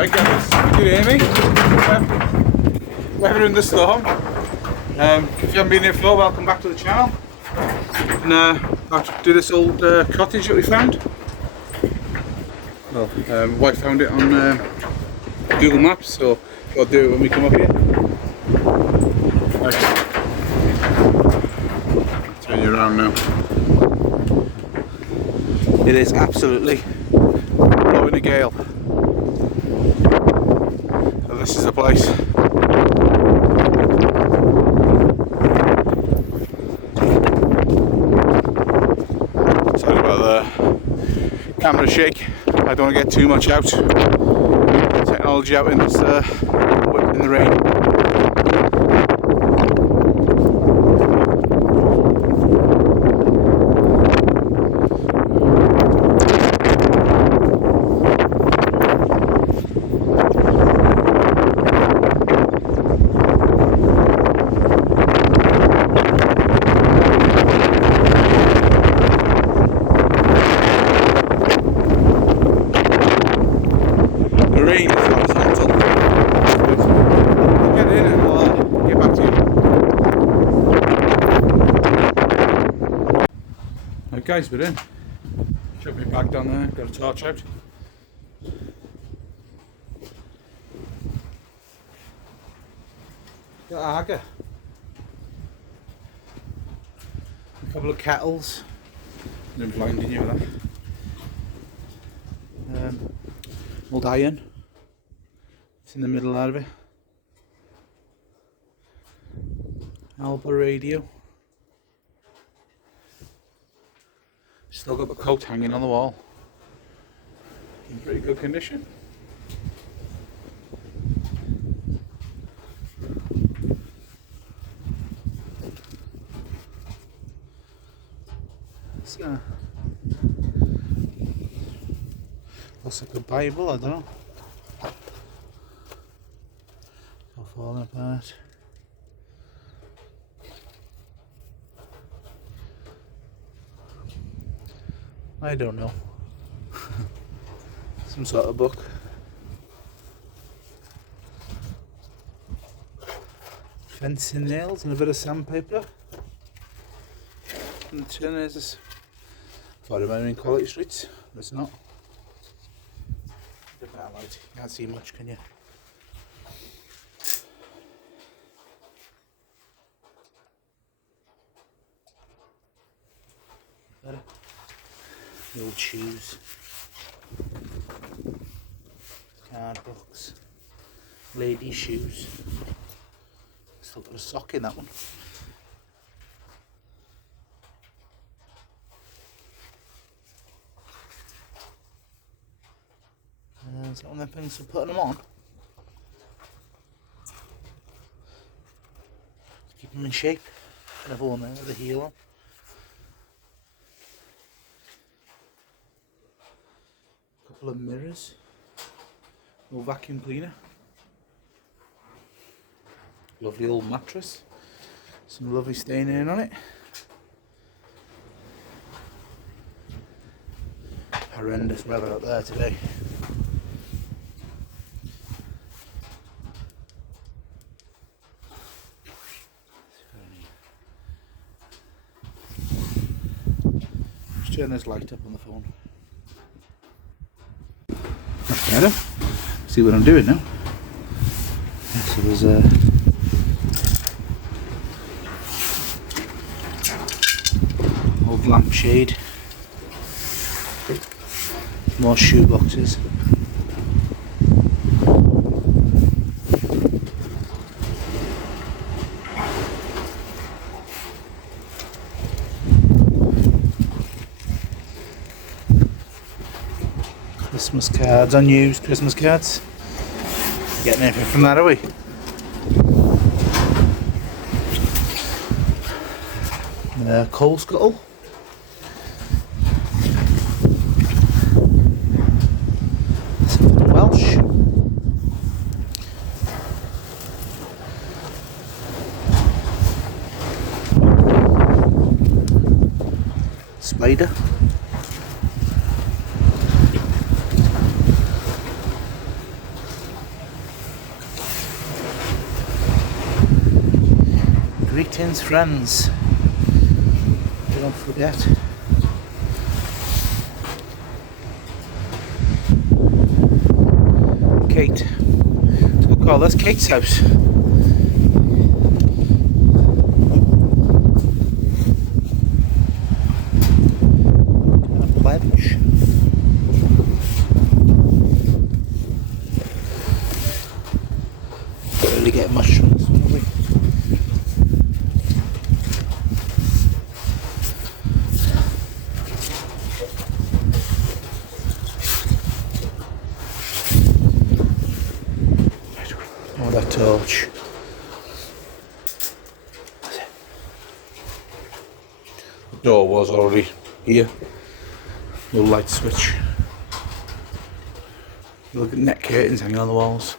Right guys, you can hear me? Weather in the storm. If you haven't been here before, welcome back to the channel. And I'll do this old cottage that we found. Well, wife found it on Google Maps, so I'll do it when we come up here. Right. Turn you around now. It is absolutely blowing a gale. So this is the place. Sorry about the camera shake. I don't want to get too much out. Technology out in this in the rain. The rain is horizontal. Get in and I'll get back to you. Right guys, we're in. Chuck my bag down there, got a torch out. Got a hagger. A couple of kettles. I'm blinding you with that. Old iron. It's in the middle out of it. Alba radio. Still got the coat hanging on the wall. In pretty good condition. So, looks like a Bible, I don't know. All falling apart. I don't know. Some sort of book. Fencing nails and a bit of sandpaper. And the tin is this. Thought it might have been quality streets, but it's not. Bit better light. You can't see much, can you? Better. The old shoes, card books, ladies' shoes. Still got a sock in that one. Is that one of the things for putting them on? Keep them in shape. Another one there with the heel on. Couple of mirrors, no vacuum cleaner, lovely old mattress, some lovely staining on it, horrendous weather out there today. Let's turn this light up on the phone. Better. See what I'm doing now. So there's a old lampshade, more shoe boxes. Christmas cards, unused Christmas cards. Getting anything from that, are we? Coal scuttle. Something Welsh. Spider. Greetings, friends. Don't forget. Kate. We'll call this Kate's house. A pledge. Don't really get much from this one, are we? Oh, that torch. The door was already here. No light switch. Look at net curtains hanging on the walls.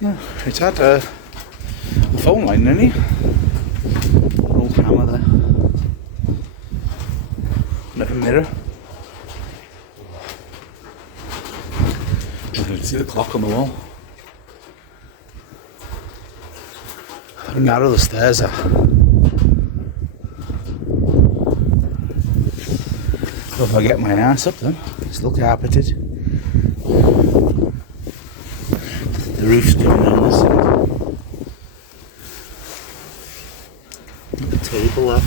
Yeah, it's had a phone line, didn't he? An old hammer there. And a mirror. You can see the clock on the wall. How narrow the stairs are. So if I get my ass up them, still carpeted. The roof's coming on this side. Look at the table there.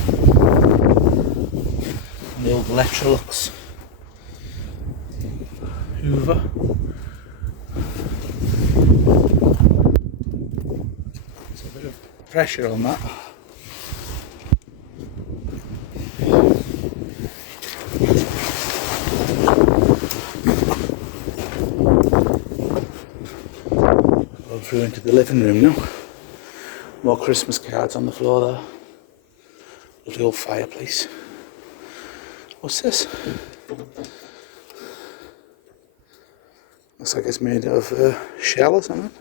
And the old Electrolux Hoover. There's a bit of pressure on that. Through into the living room now. More Christmas cards on the floor there. Lovely old fireplace. What's this? Looks like it's made of shell or something.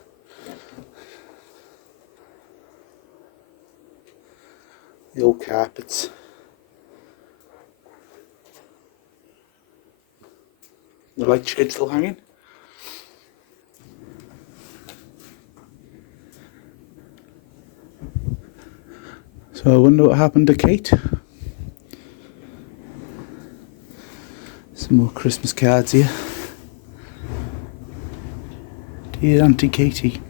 The old carpets. The light shade still hanging. So I wonder what happened to Kate. Some more Christmas cards here. Dear Auntie Katie.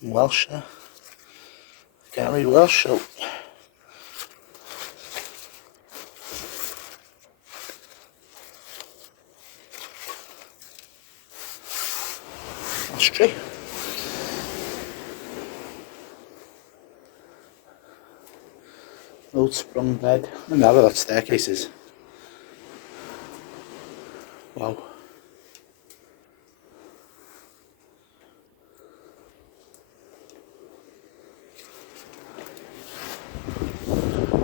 Welsh. Can't read Welsh, so ashtray. Old sprung bed. I wonder where that staircase is. Wow.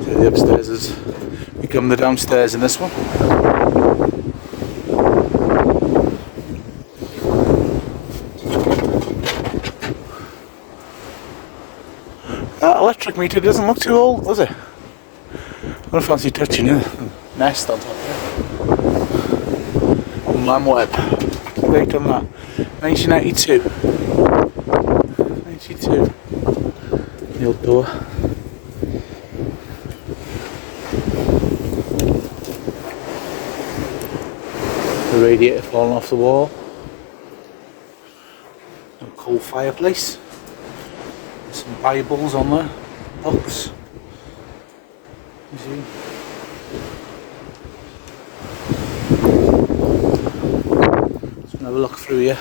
The upstairs has become the downstairs in this one. That electric meter doesn't look too old, does it? I don't fancy touching it. Nest on top of it. Man web. Date on that. 1992. 92. The old door. The radiator falling off the wall. A coal fireplace. Some Bibles on there. Books. You see. Let's have a look through here.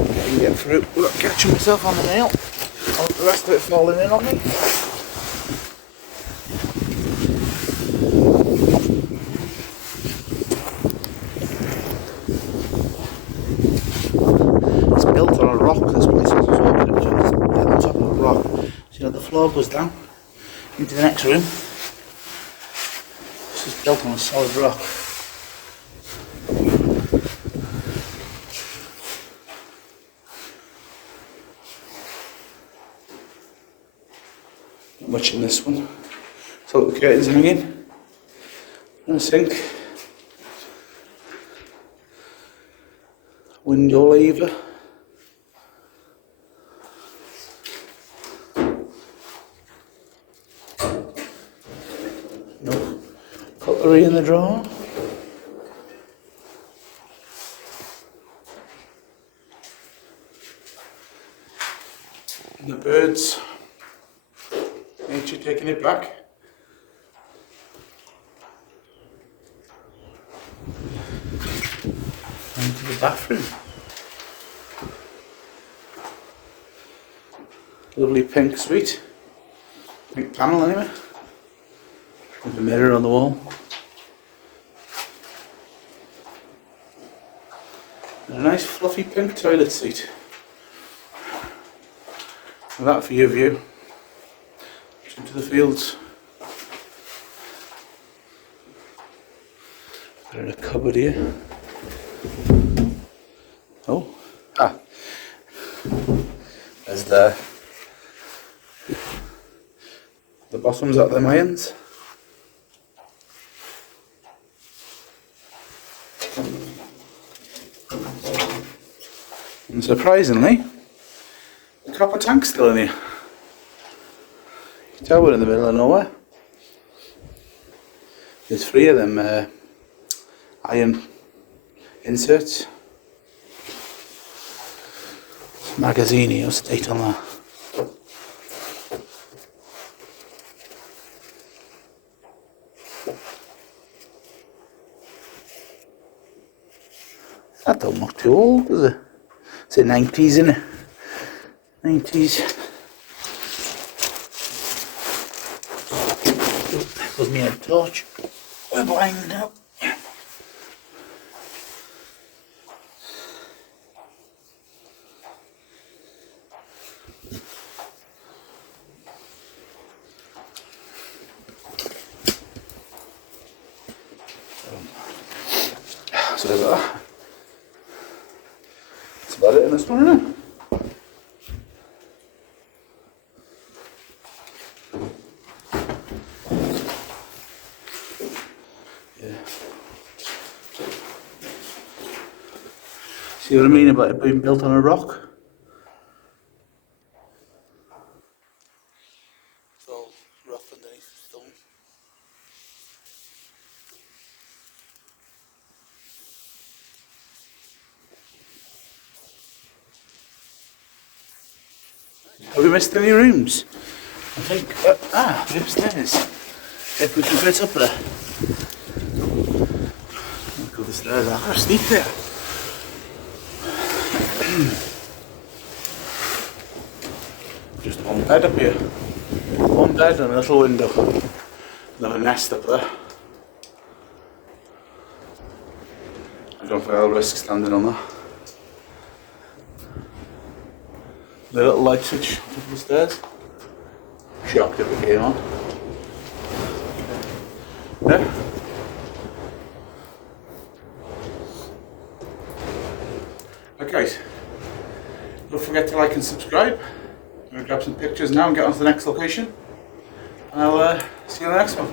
I can get through without catching myself on the nail. I want the rest of it falling in on me. Built on a rock, this place is as well, but it's on top of a rock. So you know, the floor goes down into the next room. This is built on a solid rock. Not much in this one. So the curtains hanging. And a sink. Window lever. No cutlery in the drawer. And the birds. Nature taking it back. Into the bathroom. Lovely pink suite. Pink panel anyway. With a mirror on the wall. And a nice fluffy pink toilet seat. And that for your view. Into the fields. Put in a cupboard here. Oh, there's the bottoms at them irons. And surprisingly, the copper tank's still in here. You can tell we're in the middle of nowhere. There's 3 of them iron inserts. Magazine here, what's the date on that? That don't look too old, does it? It's the 90s, isn't it? 90s. Oh, there goes my head torch. We're blind now. So there's that. That's about it in this one, isn't it? Yeah. See what I mean about it being built on a rock? It's all rough underneath the stone. Have we missed any rooms? I think, the upstairs. If we can get up there. Look at the stairs, are steep there. Just one bed up here. One bed and a little window. Another nest up there. I don't think I'll risk standing on that. The little light switch on top of the stairs. Shocked if it came on. Yeah. Okay, don't forget to like and subscribe. I'm going to grab some pictures now and get on to the next location. And I'll see you in the next one.